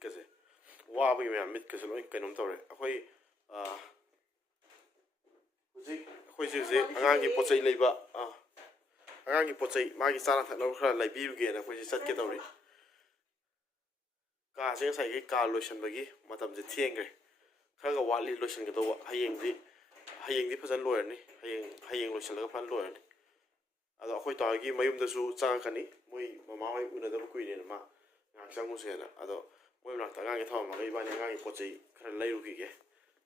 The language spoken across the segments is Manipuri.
ꯃꯤꯠꯀꯁꯦ ꯋꯥꯕꯒꯤ ꯃꯌꯥꯝ ꯃꯤꯠꯀꯁꯦ ꯂꯣꯏ ꯀꯩꯅꯣꯝ ꯇꯧꯔꯦ ꯑꯩꯈꯣꯏ ꯍꯧꯖꯤꯛ ꯑꯉꯥꯡꯒꯤ ꯄꯣꯠ ꯆꯩ ꯂꯩꯕ ꯑꯉꯥꯡꯒꯤ ꯄꯣꯠ ꯆꯩ ꯃꯥꯒꯤ ꯆꯥꯅ ꯊꯛꯅꯕ ꯈꯔ ꯂꯩꯕꯤꯔꯨꯒꯦꯅ ꯑꯩꯈꯣꯏꯁꯦ ꯆꯠꯀꯦ ꯇꯧꯔꯤ ꯀꯥꯁꯦ ꯉꯁꯥꯏꯒꯤ ꯀꯥ ꯂꯣꯏꯁꯤꯟꯕꯒꯤ ꯃꯇꯝꯁꯦ ꯊꯦꯡꯈ꯭ꯔꯦ ꯈꯔꯒ ꯋꯥꯠꯂꯤ ꯂꯣꯏꯁꯤꯟꯒꯗꯧꯕ ꯍꯌꯦꯡꯗꯤ ꯐꯖꯅ ꯂꯣꯏꯔꯅꯤ ꯍꯌꯦꯡ ꯂꯣꯏꯁꯤꯜꯂꯒ ꯐꯖꯅ ꯂꯣꯏꯔꯅꯤ ꯑꯗꯣ ꯑꯩꯈꯣꯏ ꯇꯥꯎꯒꯤ ꯃꯌꯨꯝꯗꯁꯨ ꯆꯪꯉꯛꯀꯅꯤ ꯃꯣꯏ ꯃꯃꯥꯍꯣꯏ ꯎꯅꯗꯕ ꯀꯨꯏꯔꯦꯅ ꯃꯥ ꯉꯥꯏꯍꯥꯛ ꯆꯪꯉꯨꯁꯦꯅ ꯑꯗꯣ ꯃꯣꯏ ꯃꯅꯥꯛꯇ ꯑꯉꯥꯡꯒꯤ ꯊꯝꯃꯝꯃꯒ ꯏꯕꯥꯅꯤ ꯑꯉꯥꯡꯒꯤ ꯄꯣꯠ ꯆꯩ ꯈꯔ ꯂꯩꯔꯨꯈꯤꯒꯦ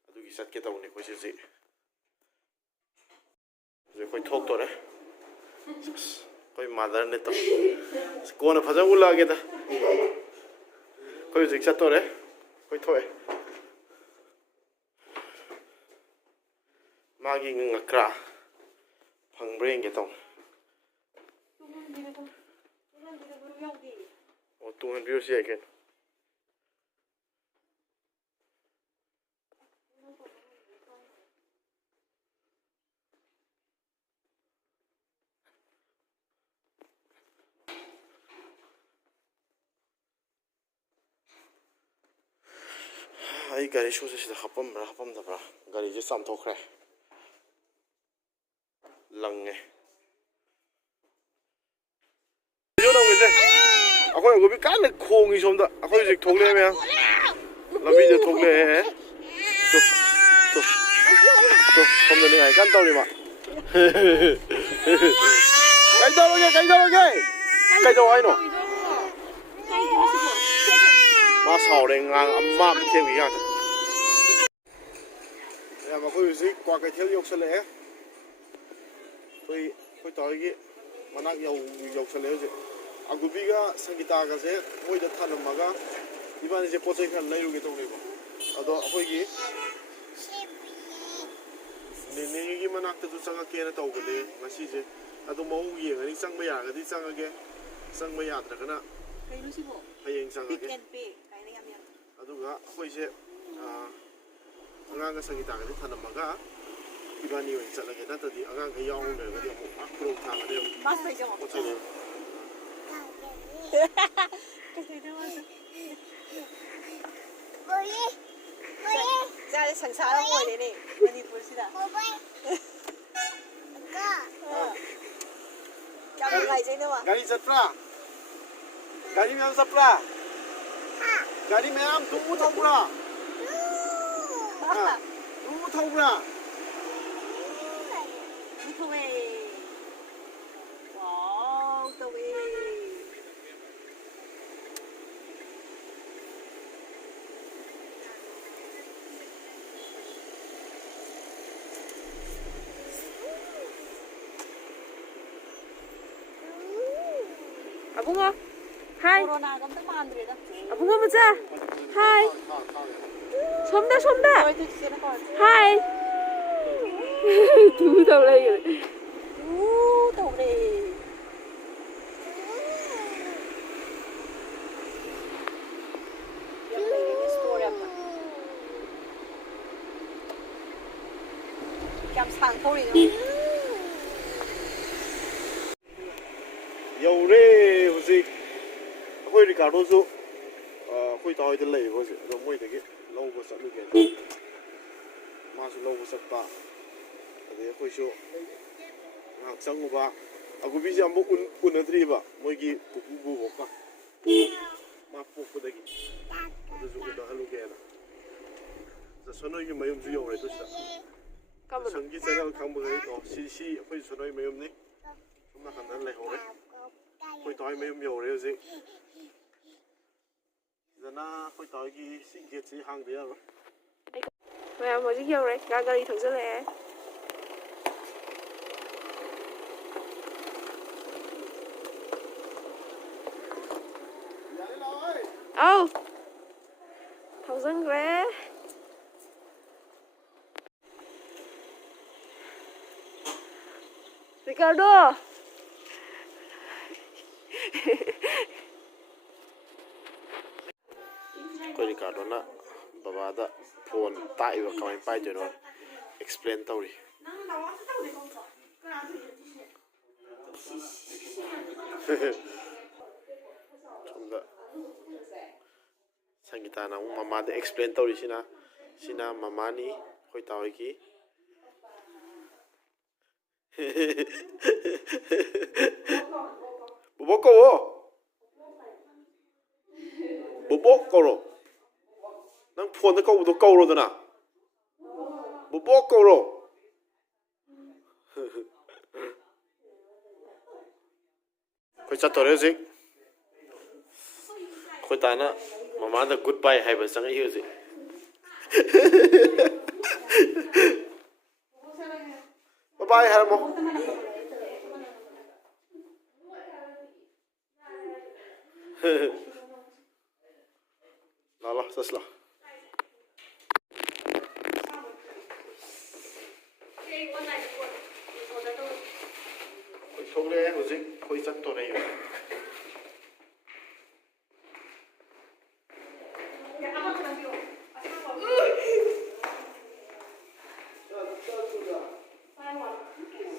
ꯑꯗꯨꯒꯤ ꯆꯠꯀꯦ ꯇꯧꯕꯅꯤ ꯑꯩꯈꯣꯏꯁꯦ ꯍꯧꯖꯤꯛ ꯑꯩꯈꯣꯏ ꯊꯣꯛꯇꯣꯔꯦ ꯑꯩꯈꯣꯏ ꯃꯥꯗꯔꯅꯦ ꯇꯧ ꯀꯣꯟꯅ ꯐꯖꯅ ꯎꯠꯂꯛꯑꯒꯦꯗ ꯑꯩꯈꯣꯏ ꯍꯧꯖꯤꯛ ꯆꯠꯇꯣꯔꯦ ꯑꯩꯈꯣꯏ ꯊꯣꯛꯑꯦ ꯃꯥꯒꯤ ꯉꯛꯀ꯭ꯔꯥ ꯐꯪꯕ꯭ꯔꯥ ꯌꯦꯡꯒꯦ ꯇꯧꯅꯤ ꯑꯣ ꯇꯨꯡꯍꯟꯕꯤꯔꯁꯨ ꯌꯥꯏ ꯀꯩꯅꯣ ꯑꯩ ꯒꯥꯔꯤ ꯁꯨꯁꯦ ꯁꯤꯗ ꯍꯥꯞꯄꯝꯕ꯭ꯔꯥ ꯍꯥꯞꯄꯝꯗꯕ꯭ꯔꯥ ꯒꯥꯔꯤꯁꯦ ꯆꯥꯝꯊꯣꯛꯈ꯭ꯔꯦ ꯂꯪꯉꯦ ꯑꯩꯈꯣꯏ ꯑꯒꯣꯕꯤ ꯀꯟꯅ ꯈꯣꯡꯉꯤ ꯁꯣꯝꯗ ꯑꯩꯈꯣꯏ ꯍꯧꯖꯤꯛ ꯊꯣꯛꯂꯛꯑꯦ ꯃꯌꯥꯝ ꯂꯝꯕꯤꯗ ꯊꯣꯛꯂꯛꯑꯦ ꯁꯣꯝꯗ ꯅꯤꯡꯉꯥꯏ ꯀꯟꯅ ꯇꯧꯔꯤ ꯃꯥ ꯀꯩꯗꯧꯔꯒꯦ ꯀꯩꯗꯧ ꯍꯥꯏꯅꯣ ꯃꯥ ꯁꯥꯎꯔꯦ ꯉꯥꯡ ꯑꯃ ꯊꯦꯝꯈꯤ ꯉꯥꯛꯇ ꯃꯌꯥꯝ ꯑꯩꯈꯣꯏ ꯍꯧꯖꯤꯛ ꯀ꯭ꯋꯥ ꯀꯩꯊꯦꯜ ꯌꯧꯁꯜꯂꯛꯑꯦ ꯑꯩꯈꯣꯏ ꯇꯥꯎꯒꯤ ꯃꯅꯥꯛ ꯌꯧꯁꯜꯂꯛꯑꯦ ꯍꯧꯖꯤꯛ ꯑꯒꯨꯕꯤꯒ ꯁꯪꯒꯤꯇꯥꯒꯁꯦ ꯃꯣꯏꯗ ꯊꯅꯝꯃꯒ ꯏꯕꯥꯅꯤꯁꯦ ꯄꯣꯠ ꯆꯩ ꯈꯔ ꯂꯩꯔꯨꯒꯦ ꯇꯧꯅꯦꯕ ꯑꯗꯣ ꯑꯩꯈꯣꯏꯒꯤ ꯅꯦꯅꯦꯒꯤ ꯃꯅꯥꯛꯇꯁꯨ ꯆꯪꯉꯛꯀꯦꯅ ꯇꯧꯕꯅꯦ ꯉꯁꯤꯁꯦ ꯑꯗꯣ ꯃꯑꯣꯡ ꯌꯦꯡꯉꯅꯤ ꯆꯪꯕ ꯌꯥꯔꯒꯗꯤ ꯆꯪꯉꯒꯦ ꯆꯪꯕ ꯌꯥꯗ꯭ꯔꯒꯅ ꯍꯌꯦꯡ ꯆꯪꯉꯒꯦ ꯑꯗꯨꯒ ꯑꯩꯈꯣꯏꯁꯦ ꯑꯉꯥꯡꯒ ꯁꯪꯒꯤꯇꯥꯒꯁꯦ ꯊꯅꯝꯃꯒ 이반이 있잖아요. 나도 아가 그 영웅을 그냥 뭐 앞으로 가는데요. 맞아요. 어쩌요? 뭐이? 자, 상사랑 뭐래네? manipuri गाड़ी चप्रा गाड़ी में हम चप्रा गाड़ी में हम तू थोपरा तू थोपरा थोवे वाओ थोवे 아붕어 하이 아붕어 보자 하이 솜다 하이 두 đầu đây 여우래 hꯧꯖꯤꯛ ꯑꯩꯈꯣꯏ ꯔꯤꯀꯥꯔꯗꯣꯁꯨ ꯑꯩꯈꯣꯏ ꯇꯥꯎꯍꯣꯏꯗ ꯂꯩꯌꯦꯕ ꯍꯧꯖꯤꯛ ꯑꯗꯣ ꯃꯣꯏꯗꯒꯤ ꯂꯧꯕ ꯆꯠꯂꯨꯒꯦ ꯃꯥꯁꯨ ꯂꯧꯕ ꯆꯠꯄ ꯑꯗꯩ ꯑꯩꯈꯣꯏꯁꯨ ꯉꯥꯏꯍꯥꯛ ꯆꯪꯉꯨꯕ ꯑꯒꯨꯕꯤꯁꯦ ꯑꯃꯨꯛ ꯎꯅꯗ꯭ꯔꯤꯕ ꯃꯣꯏꯒꯤ ꯄꯨꯄꯨ ꯕꯣꯕꯣꯛꯀ ꯃꯥ ꯄꯣꯛꯄꯗꯒꯤ ꯑꯗꯨꯁꯨ ꯎꯅꯍꯜꯂꯨꯒꯦꯅ ꯁꯣꯅꯣꯏꯒꯤ ꯃꯌꯨꯝꯁꯨ ꯌꯧꯔꯦ ꯑꯗꯨ ꯁꯤꯗ ꯁꯟꯒꯤ ꯆꯦꯅꯦꯜ ꯈꯪꯕꯈꯩ ꯁꯤ ꯑꯩꯈꯣꯏ ꯁꯣꯅꯣꯏ ꯃꯌꯨꯝꯅꯤ ꯁꯣꯝ ꯅꯥꯀꯟꯗ ꯂꯩꯍꯧꯔꯦ ꯑꯩꯈꯣꯏ ꯇꯥꯎꯒꯤ ꯃꯌꯨꯝ ꯌꯧꯔꯦ ꯍꯧꯖꯤꯛ ꯁꯤꯗꯅ ꯑꯩꯈꯣꯏ ꯇꯥꯎꯒꯤ ꯁꯤ ꯒꯦꯠꯁꯤ ꯍꯥꯡꯗ ꯌꯥꯔꯣꯏ ꯃꯌꯥꯝ ꯍꯧꯖꯤꯛ ꯌꯧꯔꯦ ꯒꯥꯔꯤ ꯊꯧꯖꯤꯜꯂꯛꯑꯦ ꯑꯧ ꯊꯧꯖꯤꯟꯈ꯭ꯔꯦ 리카르도 ꯑꯩꯈꯣꯏ ꯔꯤꯀꯥꯔꯗꯣꯅ ꯕꯕꯥꯗ ꯐꯣꯟ ꯇꯥꯛꯏꯕ ꯀꯃꯥꯏꯅ ꯄꯥꯏꯗꯣꯏꯅꯣ ꯑꯦꯛꯁꯄ꯭ꯂꯦꯟ ꯇꯧꯔꯤ ꯁꯣꯝꯗ Sangitana mama de explain tori sina mama ni khoi tawi ki bobok ko bobok ko ro nang phone da ko ro dana bobok ko ro khoi cha tore zik khoi ta na mama da goodbye hai ba sang hi zik bye bye harmo la la sasla khoi thong le hozik khoi chat to nei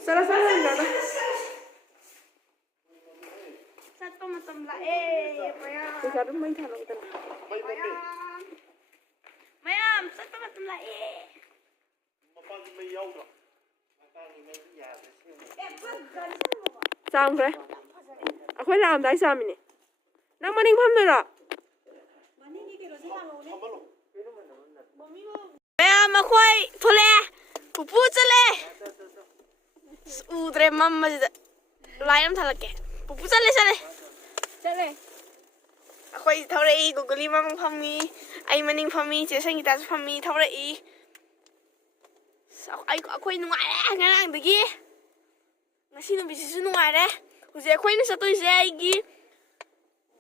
Salah enggak ada. Satu macam lah apa ya? Sekarang main thalang kita. Mayam, satu macam lah Sang rồi. Akhoi làm dai sam ni. Nang maning pham rồi. Mayam akhoi thole. Pupu chale. Udre mamma ji line am thalake. Pupu chale. Akhoi thore I guguli mamang phammi. Ai maning phammi che sangita phammi thore I. Akhoi nungai ngang dagi. Ngasi nu bisisu nungai re. Huje akhoi na satoi se ai gi.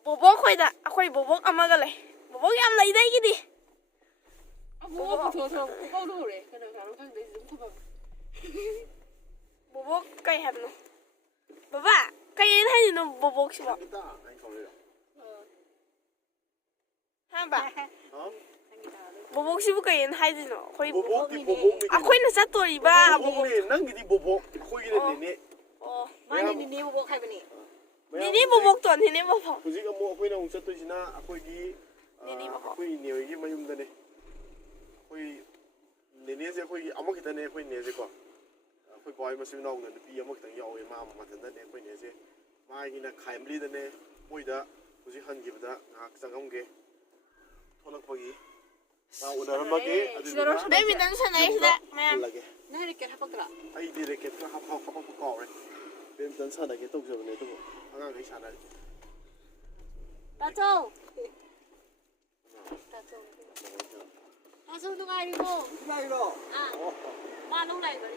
Bobok khoi da akhoi bobok amaga le. Bobok yam lai dai gi di. Bobok tho ko lo re. Kana khang dai zum thobam. Bobok kai ham no. Baba, kai en hai no bobok si ba. Ha ba. Bobok si bu kai en hai di no. Khoi bobok ni. Akhoi na sa tori ba. bobok ni nang gi di bobok khoi gi ni ni oh mani ni bobok hai ba ni. Ni bobok ton ni bobok. Huzik amu akhoi na ung chatoi sina akhoi gi akhoi ni gi mayum da ne akhoi ne se akhoi amu kita ne akhoi ne se ko akhoi boy masim nong na pi amu kita yaw ma ma tan da ne akhoi ne se ma gi na khai mli da ne moi da huzik han gi da ngak changam ge tholak pagi ta udaram ba ge Dai mi dan sanai sida mayam. lage Na reket hapakra. ai di reket ka hap ko re bem tan sana ge tok jab ne to anga ge sana Tacho. Tacho nungairibo. Nungairo. Ma nung lai rồi.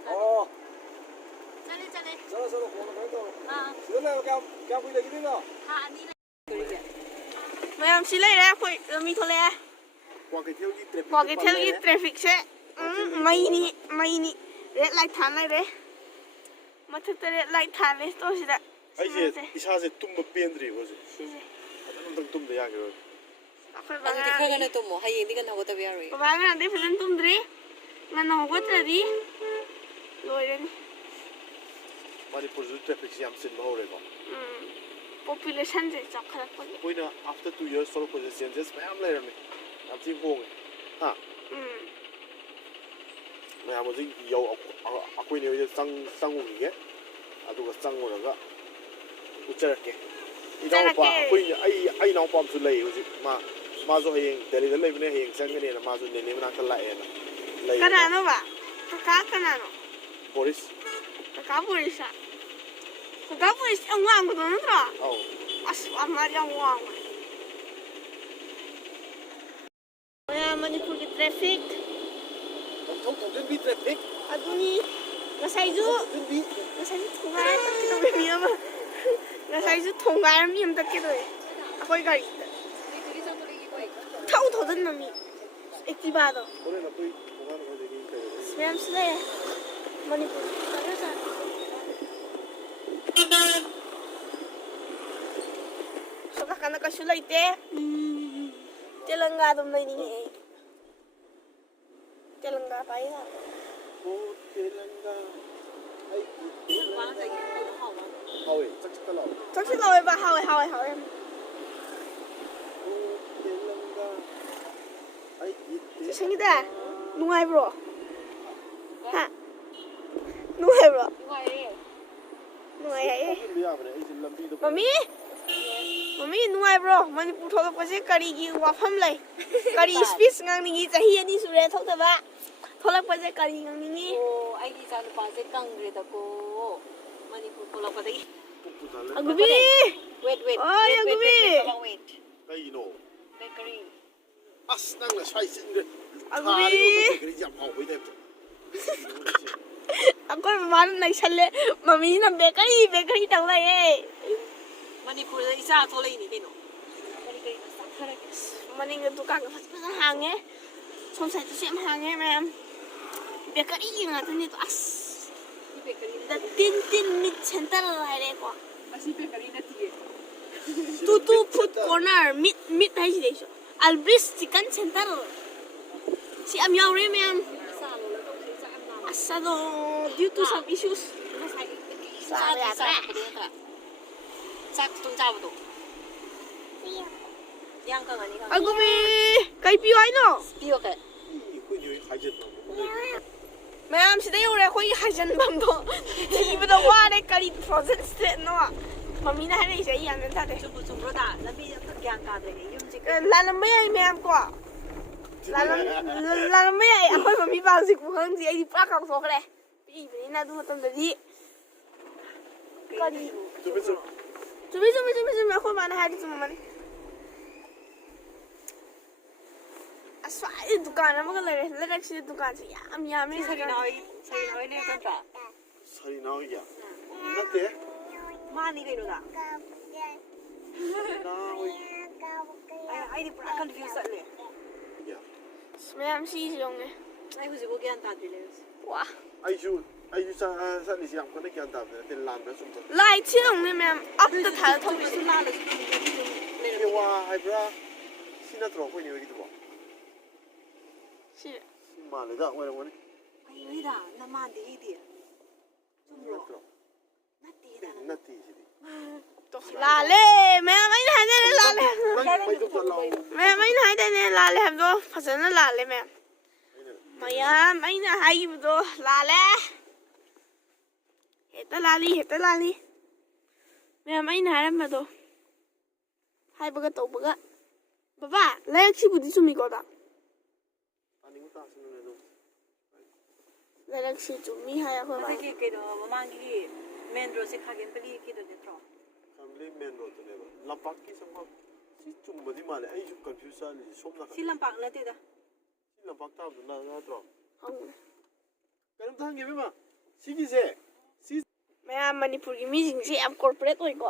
Chale. Solo con nó to. Silo na kya pui lagi ni no. Ha ni. Mayam silai ra khoi mi thole. qua cái theo Cái traffic se. Mai ni. Red light than lai re. Mathak red light than le to sida. ai je isa se tum ma pendri bo je tang tum da ya ge Akhoi Ang di ka na to mo, hayeng di ka na wata biya rin. Baba nga di falan tumdri. Nga nahugot na di. Loiren. manipur zu traffic jam sin ma hore ba Population je chak khalak pagi. koina after 2 years solo ko changes ma am lai ram ni am ti hong ha ma am ji yo akoi ne sang u ge adu ga sang ora ga ucher ke ida pa koi ai na pa su lai ji ma zo hayeng delhi da lai bne hayeng sang ne na ma zo ne na ka lai na lai Kanano ba? Kanano? boris Kaka Boris. Kaka Boris ang wang ko doon tra. oh Aswama yang wang. Kaya Manipur ki traffic. thong den bi traffic Aduni nasaizu thungai tak kita bemi ama. Nasaizu thungai mi am tak kita. Akoi gari. Thau den nami. Activa do. ore na koi kongan ho de ni kai Mayam sila ya. Manipur. Terus so kakak nakasulay te. Telangga dum na ini. Telangga pa ya. oh telanga ai hawe chak la Chắc là ba hawe. oh telanga ꯁꯪꯒꯤꯇꯥ ꯅꯨꯡꯉꯥꯏꯕ꯭ꯔꯣ ꯍꯥ ꯅꯨꯡꯉꯥꯏꯕ꯭ꯔꯣ ꯅꯨꯡꯉꯥꯏ ꯍꯥꯏꯌꯦ ꯃꯃꯤ ꯅꯨꯡꯉꯥꯏꯕ꯭ꯔꯣ ꯃꯅꯤꯄꯨꯔ ꯊꯣꯛꯂꯛꯄꯁꯦ ꯀꯔꯤꯒꯤ ꯋꯥꯐꯝ ꯂꯩ ꯀꯔꯤ ꯁ꯭ꯄꯤꯆ ꯉꯥꯡꯅꯤꯡꯉꯤ ꯆꯍꯤ 2 ꯁꯨꯔꯦ ꯊꯣꯛꯇꯕ ꯊꯣꯛꯂꯛꯄꯁꯦ ꯀꯔꯤ ꯉꯥꯡꯅꯤꯡꯉꯤ ꯑꯣ ꯑꯩꯒꯤ ꯏꯆꯥ ꯅꯨꯄꯥꯁꯦ ꯀꯪꯈ꯭ꯔꯦꯗꯀꯣ ꯃꯅꯤꯄꯨꯔ ꯊꯣꯛꯂꯛꯄꯗꯒꯤ ꯑꯒꯨꯕꯤ wait ꯑꯣꯏ ꯑꯒꯨꯕꯤ ꯀꯩꯅꯣ ꯕꯦꯀꯔꯤ ꯑꯁ ꯅꯪꯅ ꯁ꯭ꯋꯥꯏ ꯆꯤꯟꯒ꯭ꯔꯦ ꯑꯒꯨꯕꯤ ꯕꯦꯀꯔꯤꯁꯦ ꯌꯥꯝ ꯍꯥꯎꯕꯩ ꯇꯥꯏꯞꯇ ꯑꯩꯈꯣꯏ ꯃꯃꯥꯅ ꯅꯩꯁꯜꯂꯦ ꯃꯃꯤꯅ ꯕꯦꯀꯔꯤ ꯇꯧ ꯂꯩꯌꯦ ꯃꯅꯤꯄꯨꯔꯗ ꯏꯆꯥ ꯊꯣꯛꯂꯛꯏꯅꯤ ꯀꯩꯅꯣ ꯀꯔꯤ ꯀꯔꯤꯅꯣ ꯆꯥꯊꯔꯒꯦ ꯃꯅꯤꯡꯗ ꯗꯨꯀꯥꯟꯒ ꯐꯖꯅ ꯍꯥꯡꯉꯦ ꯁꯣꯝ ꯁꯥꯏꯗꯇꯁꯨ ꯌꯥꯝ ꯍꯥꯡꯉꯦ ꯃꯌꯥꯝ ꯕꯦꯀꯔꯤꯒꯤ ꯉꯥꯛꯇꯅꯤ ꯑꯁ ꯗ ꯇꯤꯟ ꯃꯤꯠ ꯁꯦꯟꯇꯔ ꯍꯥꯏꯔꯦꯀꯣ ꯑꯁꯤ ꯕꯦꯀꯔꯤ ꯅꯠꯇꯤꯌꯦ ꯇꯨ ꯐꯨꯗ ꯀꯣꯔꯅꯔ ꯃꯤꯠ ꯍꯥꯏꯁꯤꯗꯤ ꯑꯩꯁꯨ ꯑꯜꯕ꯭ꯔꯤꯁ ꯆꯤꯀꯟ ꯁꯦꯟꯇꯔ ꯁꯤ ꯌꯥꯝ ꯌꯥꯎꯔꯦ ꯃꯌꯥꯝ ꯑꯁ ꯑꯗꯣ ꯗ꯭ꯌꯨ ꯇꯨ ꯁꯝ ꯏꯁꯨꯁ ꯆꯥꯕ ꯌꯥꯗ꯭ꯔꯦ ꯆꯥꯛ ꯊꯨꯝ ꯆꯥꯕꯗꯣ ꯌꯥꯝ ꯀꯪꯉꯅꯤ ꯑꯒꯨꯕꯤ ꯀꯩ ꯄꯤꯌꯨ ꯍꯥꯏꯅꯣ ꯄꯤꯌꯣ ꯀꯩ ꯑꯩꯈꯣꯏꯗꯤ ꯍꯥꯏꯖꯟꯕ ꯃꯌꯥꯝ ꯁꯤꯗ ꯌꯧꯔꯦ ꯑꯩꯈꯣꯏꯒꯤ ꯍꯥꯏꯖꯟꯐꯝꯗꯣ ꯊꯤꯕꯗ ꯋꯥꯔꯦ ꯀꯔꯤ ꯐ꯭ꯔꯣꯖꯟ ꯁ꯭ꯇ꯭ꯔꯦꯠꯅꯣ ꯃꯃꯤꯅ ꯍꯥꯏꯔꯛꯏꯁꯦ ꯑꯩ ꯌꯥꯝ ꯇꯥꯗꯦ ꯆꯨꯝꯕ꯭ꯔꯣꯗ ꯂꯝꯕꯤ ꯑꯝꯇ ꯒ꯭ꯌꯥꯟ ꯇꯥꯗ꯭ꯔꯦꯅꯦ ꯌꯨꯝꯁꯦ ꯂꯥꯜꯂꯝꯕ ꯌꯥꯏ ꯃꯌꯥꯝ ꯀꯣ ꯂꯥꯜꯂꯝꯕ ꯌꯥꯏ ꯑꯩꯈꯣꯏ ꯃꯃꯤ ꯄꯥꯜꯁꯤꯕꯨ ꯈꯪꯗꯦ ꯑꯩꯗꯤ ꯄꯨꯔꯥ ꯀꯥꯎꯊꯣꯛꯈ꯭ꯔꯦ ꯄꯤꯛꯏꯕꯅꯤꯅ ꯑꯗꯨ ꯃꯇꯝꯗꯗꯤ ꯀꯔꯤ ꯆꯨꯝꯃꯤ ꯑꯩꯈꯣꯏ ꯃꯥꯅ ꯍꯥꯏꯔꯗꯤ ꯆꯨꯝꯃꯝꯃꯅꯤ ꯑꯁ꯭ꯋꯥꯏꯗ ꯗꯨꯀꯥꯟ ꯑꯃꯒ ꯂꯩꯔꯦ ꯂꯩꯔꯛꯁꯤꯗ ꯗꯨꯀꯥꯟꯁꯦ ꯌꯥꯝ ꯌꯥꯝꯃꯦ ꯁꯔꯤꯅꯥ ꯍꯣꯏ ꯅꯠꯇ꯭ꯔꯥ ꯁꯔꯤꯅꯥ ꯍꯣꯏꯒꯤ ꯅꯠꯇꯦ ꯃꯥꯅꯤ ꯀꯩꯅꯣꯗ ꯁꯔꯤꯅꯥ ꯍꯣꯏ ꯑꯩꯗꯤ ꯄꯨꯔꯥ ꯀꯟꯐ꯭ꯌꯨꯁ ꯆꯠꯂꯦ ꯃꯌꯥꯝ ꯁꯤꯁꯨ ꯌꯦꯡꯉꯦ ꯑꯩ ꯍꯧꯖꯤꯛꯐꯥꯎ ꯒ꯭ꯌꯥꯟ ꯇꯥꯗ꯭ꯔꯤ ꯂꯩꯔꯤꯁꯦ ꯋꯥ ꯑꯩꯁꯨ ꯆꯠꯂꯤꯁꯤ ꯌꯥꯝ ꯀꯟꯅ ꯒ꯭ꯌꯥꯟ ꯇꯥꯕ ꯅꯠꯇꯦ ꯂꯥꯟꯕ ꯁꯨꯝ ꯆꯠꯂꯤ ꯂꯥꯏꯠꯁꯤ ꯌꯦꯡꯉꯦ ꯃꯌꯥꯝ ꯑꯞꯇ ꯊꯥꯔ ꯊꯧꯔꯤꯁꯦ ꯂꯥꯜꯂꯁꯨ ꯀꯦꯋꯥ ꯍꯥꯏꯕ꯭ꯔꯥ ꯁꯤ ꯅꯠꯇ꯭ꯔꯣ ꯑꯩꯈꯣꯏ ꯅꯣꯏꯒꯤꯗꯨꯕꯣ ꯁꯤ ꯃꯥꯜꯂꯦꯗ ꯑꯣꯏꯔꯝꯒꯅꯤ ꯑꯩ ꯅꯃꯥꯟꯗꯦ ꯆꯨꯝꯕ꯭ꯔꯣ ꯅꯠꯇ꯭ꯔꯣ ꯅꯠꯇꯦꯗ ꯅꯠꯇꯦ ꯁꯤꯗꯤ ꯂꯥꯜꯂꯦ ꯃꯌꯥꯝ ꯑꯩꯅ ꯍꯥꯏꯗꯣꯏꯅꯦ ꯂꯥꯜꯂꯦ ꯃꯌꯥꯝ ꯑꯩꯅ ꯍꯥꯏꯗꯣꯏꯅꯦ ꯂꯥꯜꯂꯦ ꯍꯥꯏꯕꯗꯣ ꯐꯖꯅ ꯂꯥꯜꯂꯦ ꯃꯌꯥꯝ ꯑꯩꯅ ꯍꯥꯏꯈꯤꯕꯗꯣ ꯂꯥꯜꯂꯦ ꯍꯦꯛꯇ ꯂꯥꯜꯂꯤ ꯃꯌꯥꯝ ꯑꯩꯅ ꯍꯥꯏꯔꯝꯕꯗꯣ ꯍꯥꯏꯕꯒ ꯇꯧꯕꯒ ꯕꯕꯥ ꯂꯩꯔꯛꯁꯤꯕꯨꯗꯤ ꯆꯨꯝꯃꯤꯀꯣꯗ ꯂꯩꯔꯛꯁꯤ ꯆꯨꯝꯃꯤ ꯍꯥꯏ ꯑꯩꯈꯣꯏ ꯑꯗꯒꯤ ꯀꯩꯅꯣ ꯃꯃꯥꯡꯒꯤ ꯃꯦꯟ ꯔꯣꯗꯁꯦ ꯈꯥꯒꯦꯝꯄꯜꯂꯤꯒꯤꯗꯣ ꯅꯠꯇ꯭ꯔꯣ ꯈꯥꯒꯦꯝꯄꯜꯂꯤ ꯃꯦꯟ ꯔꯣꯗꯇꯨꯅꯦꯕ ꯂꯝꯄꯥꯛꯀꯤ ꯆꯪꯐꯝ ꯁꯤ ꯆꯨꯝꯕꯗꯤ ꯃꯥꯜꯂꯦ ꯑꯩꯁꯨ ꯀꯟꯐ꯭ꯌꯨꯁ ꯆꯠꯂꯤꯁꯤ ꯁꯣꯝ ꯅꯥꯀꯟ ꯁꯤ ꯂꯝꯄꯥꯛ ꯅꯠꯇꯦꯗ ꯁꯤ ꯂꯝꯄꯥꯛ ꯇꯥꯕꯗꯨ ꯅꯠꯇ꯭ꯔꯣ ꯍꯪꯉꯦ ꯀꯩꯅꯣꯝꯇ ꯍꯪꯒꯦ ꯏꯕꯦꯝꯃ ꯁꯤꯒꯤꯁꯦ ꯃꯌꯥꯝ ꯃꯅꯤꯄꯨꯔꯒꯤ ꯃꯤꯁꯤꯡꯁꯦ ꯌꯥꯝ ꯀꯣꯔꯄꯣꯔꯦꯠ ꯑꯣꯏꯀꯣ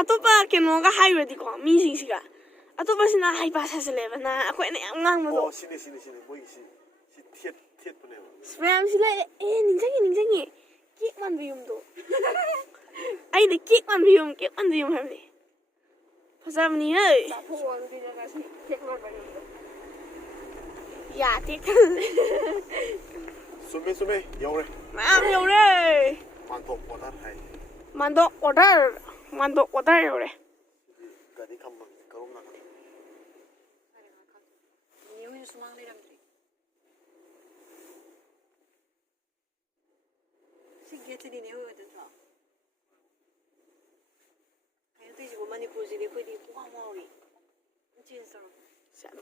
ꯑꯇꯣꯞꯄ ꯀꯩꯅꯣꯒ ꯍꯥꯏꯔꯨꯔꯗꯤꯀꯣ ꯃꯤꯁꯤꯡꯁꯤꯒ ꯑꯇꯣꯞꯄꯁꯤꯅ ꯍꯩꯄꯥ ꯁꯥꯖꯤꯜꯂꯦꯕ ꯑꯩꯈꯣꯏꯅ ꯌꯥꯝ ꯉꯥꯡꯕꯗꯣ ꯑꯣ ꯁꯤꯅꯤ ꯃꯣꯏꯒꯤ ꯁꯤ ꯊꯦꯠꯄꯅꯦꯕ ꯃꯌꯥꯝꯁꯤ ꯂꯩ ꯅꯤꯡꯁꯤꯡꯉꯤ ꯀꯦꯛ ꯃꯥꯟꯕ ꯌꯨꯝꯗꯣ ꯑꯩꯅ ꯀꯦꯛ ꯃꯥꯟꯕ ꯌꯨꯝ ꯍꯥꯏꯕꯅꯤ ꯐꯖꯕꯅꯤ ꯍꯦ ꯌꯥꯗꯦ ꯆꯨꯝꯃꯦ ꯌꯧꯔꯦ ꯃꯌꯥꯝ ꯌꯧꯔꯦ ꯃꯥꯟꯗꯣꯞ ꯑꯣꯔꯗꯔ ꯍꯥꯏ ꯃꯥꯟꯗꯣꯞ ꯑꯣꯔꯗꯔ ꯌꯧꯔꯦ ꯒꯥꯔꯤ ꯈꯝꯕꯝ ꯀꯔꯣꯝ ꯅꯥꯀꯟ ꯅꯤꯌꯨ ꯁꯨꯃꯥꯡ ꯂꯩꯔꯝꯗ꯭ꯔꯤ ꯁꯤ ꯒꯦꯠꯁꯤꯗꯤ ꯅꯤꯌꯨ ꯑꯣꯏꯗꯣꯏ ꯅꯠꯇ꯭ꯔꯣ ꯀꯩꯅꯣ ꯇꯧꯔꯤꯁꯤꯕꯣ ꯃꯅꯤꯄꯨꯔꯁꯤꯗꯤ ꯑꯩꯈꯣꯏꯗꯤ ꯄꯨꯡꯉꯥꯎ ꯉꯥꯎꯔꯤ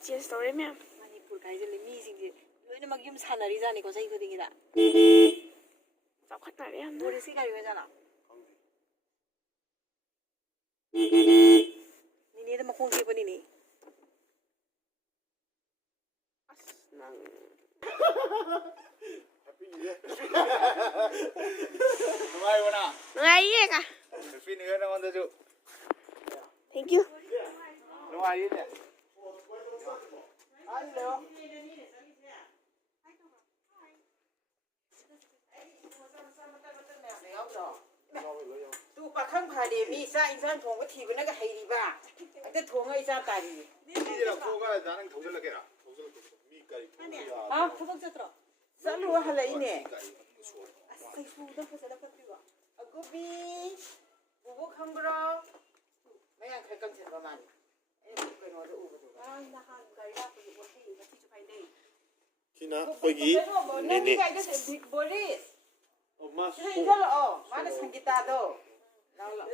ꯆꯦꯟꯖ ꯇꯧꯔꯦ ꯃꯌꯥꯝ ꯃꯅꯤꯄꯨꯔ ꯀꯥꯏꯁꯤꯜꯂꯦ ꯃꯤꯁꯤꯡꯁꯦ ꯂꯣꯏꯅꯃꯛ ꯌꯨꯝ ꯁꯥꯟꯅꯔꯤꯖꯥꯠꯅꯤꯀꯣ ꯆꯍꯤ ꯈꯨꯗꯤꯡꯒꯤꯗ ꯆꯥꯎꯈꯠꯅꯔꯦ ꯌꯥꯝꯅ ꯄꯣꯂꯤꯁꯀꯤ ꯒꯥꯔꯤ ꯑꯣꯏꯖꯥꯠꯂꯣ ꯅꯤꯅꯦꯗ ꯃꯈꯣꯡ ꯊꯦꯛꯄꯅꯤꯅꯦ ꯑꯁ ꯅꯪ ꯅꯨꯡꯉꯥꯏꯕꯅ ꯅꯨꯡꯉꯥꯏꯌꯦ ꯀ ꯍꯦꯄꯤ ꯅ꯭ꯌꯨ ꯏꯌꯔ ꯅꯉꯣꯟꯗꯁꯨ ꯊꯦꯡꯛ ꯌꯨ ꯅꯨꯡꯉꯥꯏꯔꯤꯅꯦ ꯇꯨ ꯄꯥꯈꯪ ꯐꯔꯦ ꯃꯤ ꯆꯥꯛ ꯏꯟꯁꯥꯡ ꯊꯣꯡꯕ ꯊꯤꯕꯅꯒ ꯍꯩꯔꯤꯕ ꯑꯝꯇ ꯊꯣꯡꯉ ꯏꯆꯥ ꯇꯥꯔꯤꯌꯦ ꯁꯤꯁꯦ ꯂꯧꯊꯣꯛꯑꯒ ꯅꯪ ꯊꯧꯖꯤꯜꯂꯒꯦꯔꯥ ꯃꯤ ꯀꯔꯤ ꯊꯕꯛ ꯆꯠꯇ꯭ꯔꯣ ꯆꯠꯂꯨꯔ ꯍꯜꯂꯛꯏꯅꯦ ꯑꯁ ꯆꯩꯁꯨꯗ ꯐꯖꯅ ꯐꯠꯇ꯭ꯔꯤꯕ ꯑꯒꯨꯕꯤ ꯕꯨꯕꯣꯛ ꯈꯪꯕ꯭ꯔꯣ ꯃꯌꯥꯡ ꯈꯔ ꯀꯪꯁꯤꯟꯕ ꯃꯥꯜꯂꯤ ꯀꯩꯅꯣꯗ ꯎꯕꯗꯣ ꯉꯔꯥꯡ ꯅꯍꯥꯟ ꯒꯥꯔꯤ ꯂꯥꯛꯄꯒꯤ ꯄꯣꯠ ꯆꯩ ꯉꯁꯤꯁꯨ ꯐꯥꯏꯅꯩ Sina ꯑꯩꯈꯣꯏꯒꯤ ꯅꯪꯒꯤ ꯅꯦꯅꯦ ꯀꯥꯏꯗ ꯕꯣꯔꯤꯁ ꯃꯥ ꯁꯤꯗ ꯏꯟꯖꯜꯂꯛꯑꯣ ꯃꯥꯅ ꯁꯪꯒꯤꯇꯥꯗꯣ ꯂꯥꯛꯑꯣ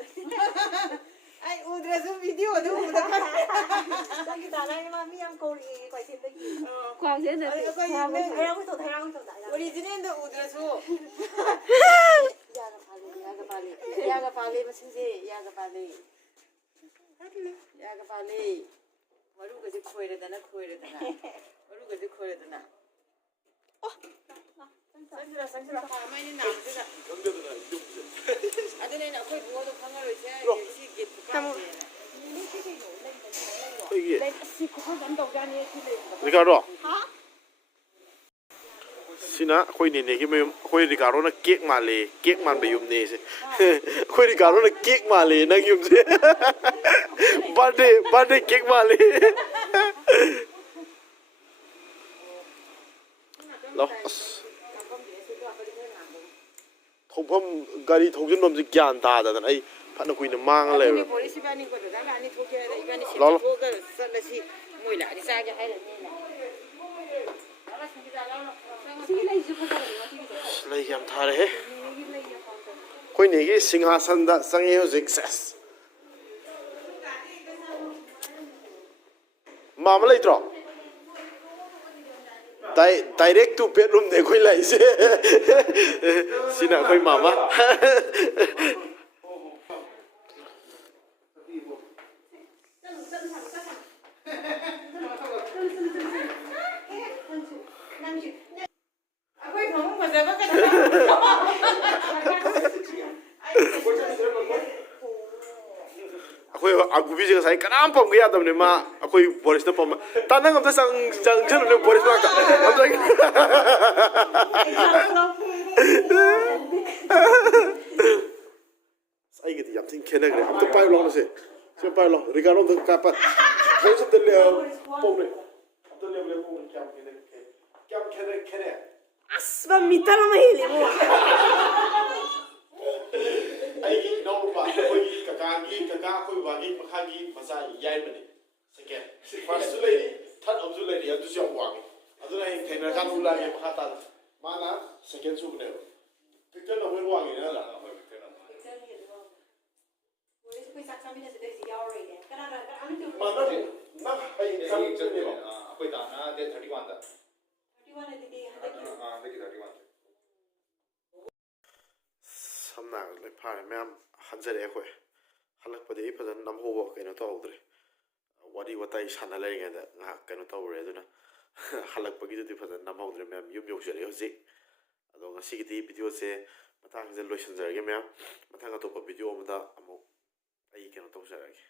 ꯑꯩ ꯎꯗ꯭ꯔꯁꯨ ꯚꯤꯗꯤꯑꯣꯗ ꯎꯕꯗ ꯁꯪꯒꯤꯇꯥꯅ ꯃꯥ ꯃꯤ ꯌꯥꯝ ꯀꯧꯔꯛꯑꯦ ꯀ꯭ꯋꯥꯏꯊꯦꯜꯗꯒꯤ ꯑꯣꯔꯤꯖꯤꯅꯦꯜꯗ ꯎꯗ꯭ꯔꯁꯨ ꯌꯥꯒ ꯄꯥꯜꯂꯦ ꯃꯁꯤꯡꯁꯦ ꯌꯥꯒ ꯄꯥꯜꯂꯦ ꯃꯔꯨꯒꯁꯦ ꯈꯣꯏꯔꯗꯅ ꯃꯔꯨꯒꯁꯦ ꯈꯣꯏꯔꯗꯅ ꯆꯪꯁꯤꯜꯂ ꯃꯥꯏꯅ ꯅꯥꯕꯁꯤꯗ ꯑꯗꯨꯅ ꯑꯩꯅ ꯑꯩꯈꯣꯏ ꯕꯣꯗꯣ ꯈꯪꯉꯔꯣꯏꯁꯦ ꯁꯤ ꯒꯦꯠ ꯀꯥꯟꯁꯦꯅ ꯑꯩꯈꯣꯏꯒꯤ ꯁꯤ ꯈꯨꯐꯝ ꯑꯃ ꯇꯧꯖꯥꯅꯤ ꯁꯤ ꯂꯩꯕꯗ ꯔꯤꯀꯥꯔꯗꯣ ꯁꯤꯅ ꯑꯩꯈꯣꯏ ꯅꯦꯅꯦꯒꯤ ꯃꯌꯨꯝ ꯑꯩꯈꯣꯏ ꯔꯤꯀꯥꯔꯗꯣꯅ ꯀꯦꯛ ꯃꯥꯜꯂꯦ ꯀꯦꯛ ꯃꯥꯟꯕ ꯌꯨꯝꯅꯦꯁꯦ ꯑꯩꯈꯣꯏ ꯔꯤꯀꯥꯔꯗꯣꯅ ꯀꯦꯛ ꯃꯥꯜꯂꯦ ꯅꯪ ꯌꯨꯝꯁꯦ ꯕꯥꯔꯗꯦ ꯀꯦꯛ ꯃꯥꯜꯂꯦ ꯂꯥꯎ ꯑꯁ ꯊꯧꯐꯝ ꯒꯥꯔꯤ ꯊꯧꯖꯤꯟꯐꯝꯁꯦ ꯒ꯭ꯌꯥꯟ ꯇꯥꯗꯗꯅ ꯑꯩ ꯐꯅ ꯀꯨꯏꯅ ꯃꯥꯡꯉ ꯂꯩꯔꯦ ꯂꯥꯎ ꯆꯠꯂꯁꯤ ꯃꯣꯏ ꯂꯥꯛꯑꯗꯤ ꯆꯥꯒꯦ ꯍꯥꯏꯔꯅꯤꯅ ꯂꯩꯒ ꯌꯥꯝ ꯊꯥꯔꯦꯍꯦ ꯑꯩꯈꯣꯏ ꯅꯦꯒꯤ ꯁꯤꯡꯍꯥꯁꯟꯗ ꯆꯪꯉꯦ ꯍꯧꯖꯤꯛ ꯁꯦꯁ ꯃꯥꯃ ꯂꯩꯇ꯭ꯔꯣ ꯗꯥꯏꯔꯦꯛ ꯇꯨ ꯕꯦꯗꯔꯨꯝꯅꯦ ꯑꯩꯈꯣই ꯂꯥꯛꯏꯁꯦ ꯁꯤꯅ ꯑꯩꯈꯣই ꯃꯥꯃ ꯑꯩꯈꯣꯏ ꯐꯃꯨꯡ ꯐꯖꯕ ꯀꯩꯅꯣ ꯑꯩꯈꯣꯏ ꯑꯒꯨꯕꯤꯁꯦ ꯉꯁꯥꯏ ꯀꯅꯥꯝ ꯄꯝꯒ ꯌꯥꯗꯕꯅꯦ ꯃꯥ ꯑꯩꯈꯣꯏ ꯕꯣꯔꯤꯁꯅ ꯄꯝꯃ ꯅꯪ ꯑꯝꯇ ꯆꯪꯁꯤꯜꯂꯨꯅꯦ ꯕꯣꯔꯤꯁ ꯃꯅꯥꯛꯇ ꯑꯩꯒꯤꯗꯤ ꯌꯥꯝ ꯊꯤꯅ ꯈꯦꯠꯅꯈ꯭ꯔꯦ ꯑꯝꯇ ꯄꯥꯏꯌꯨ ꯂꯥꯎꯅꯁꯦ ꯁꯤ ꯄꯥꯏꯌꯨ ꯂꯥꯎ ꯔꯤꯀꯥꯔꯗꯣ ꯑꯝꯇ ꯀꯥꯞꯄ ꯕꯣꯔꯤꯁ ꯑꯝꯇ ꯄꯣꯝꯅꯦ ꯑꯝꯇ ꯄꯣꯝꯅꯦ ꯀꯌꯥꯝ ꯈꯦꯠꯅꯩ ꯑꯁ ꯃꯤꯇꯔ ꯑꯃ ꯍꯦꯜꯂꯦꯕꯣ ꯑꯩꯒꯤ ꯏꯅꯥꯎꯅꯨꯄꯥ ꯑꯩꯈꯣꯏꯒꯤ ꯀꯀꯥ ꯑꯩꯈꯣꯏ ꯕꯕꯥꯒꯤ ꯃꯈꯥꯒꯤ ꯃꯆꯥ ꯌꯥꯏꯃꯅꯤ ꯁꯦꯀꯦꯟ ꯐꯥꯔꯁꯁꯨ ꯂꯩꯔꯤ ꯊꯥꯔꯠ ꯑꯃꯁꯨ ꯂꯩꯔꯤ ꯑꯗꯨꯁꯨ ꯌꯥꯝ ꯋꯥꯡꯉꯤ ꯑꯗꯨꯅ ꯍꯌꯦꯡ ꯊꯦꯡꯅꯔꯀꯥꯟꯗ ꯎꯂꯥꯛꯑꯦ ꯃꯈꯥ ꯇꯥꯅ ꯃꯥꯅ ꯁꯦꯀꯦꯟ ꯁꯨꯕꯅꯦꯕ ꯄꯤꯛꯇꯔꯅ ꯑꯩꯈꯣꯏ ꯋꯥꯡꯉꯤꯅꯦ ꯅꯠꯇ꯭ꯔꯥ ꯅꯪ ꯍꯌꯦꯡ ꯆꯪꯗꯣꯏꯅꯦꯕ ꯑꯩꯈꯣꯏ ꯇꯥꯅ ꯗꯦꯠ 31ꯗ ꯁꯝꯅ ꯍꯥꯏꯔꯕꯗ ꯂꯣꯏ ꯐꯥꯔꯦ ꯃꯌꯥꯝ ꯍꯟꯖꯔꯛꯑꯦ ꯑꯩꯈꯣꯏ ꯍꯜꯂꯛꯄꯗꯤ ꯑꯩ ꯐꯖꯅ ꯅꯝꯍꯧꯕ ꯀꯩꯅꯣ ꯇꯧꯍꯧꯗ꯭ꯔꯦ ꯋꯥꯔꯤ ꯋꯥꯇꯥꯏ ꯁꯥꯟꯅ ꯂꯩꯔꯤꯉꯩꯗ ꯉꯥꯏꯍꯥꯛ ꯀꯩꯅꯣ ꯇꯧꯔꯦ ꯑꯗꯨꯅ ꯍꯜꯂꯛꯄꯒꯤꯗꯨꯗꯤ ꯐꯖꯅ ꯅꯝꯍꯧꯗ꯭ꯔꯦ ꯃꯌꯥꯝ ꯌꯨꯝ ꯌꯧꯖꯔꯛꯑꯦ ꯍꯧꯖꯤꯛ ꯑꯗꯣ ꯉꯁꯤꯒꯤꯗꯤ ꯚꯤꯗꯤꯑꯣꯁꯦ ꯃꯇꯥꯡꯁꯤꯗ ꯂꯣꯏꯁꯤꯟꯖꯔꯒꯦ ꯃꯌꯥꯝ ꯃꯊꯪ ꯑꯇꯣꯞꯄ ꯚꯤꯗꯤꯑꯣ ꯑꯃꯗ ꯑꯃꯨꯛ ꯑꯩ ꯀꯩꯅꯣ ꯇꯧꯖꯔꯛꯑꯒꯦ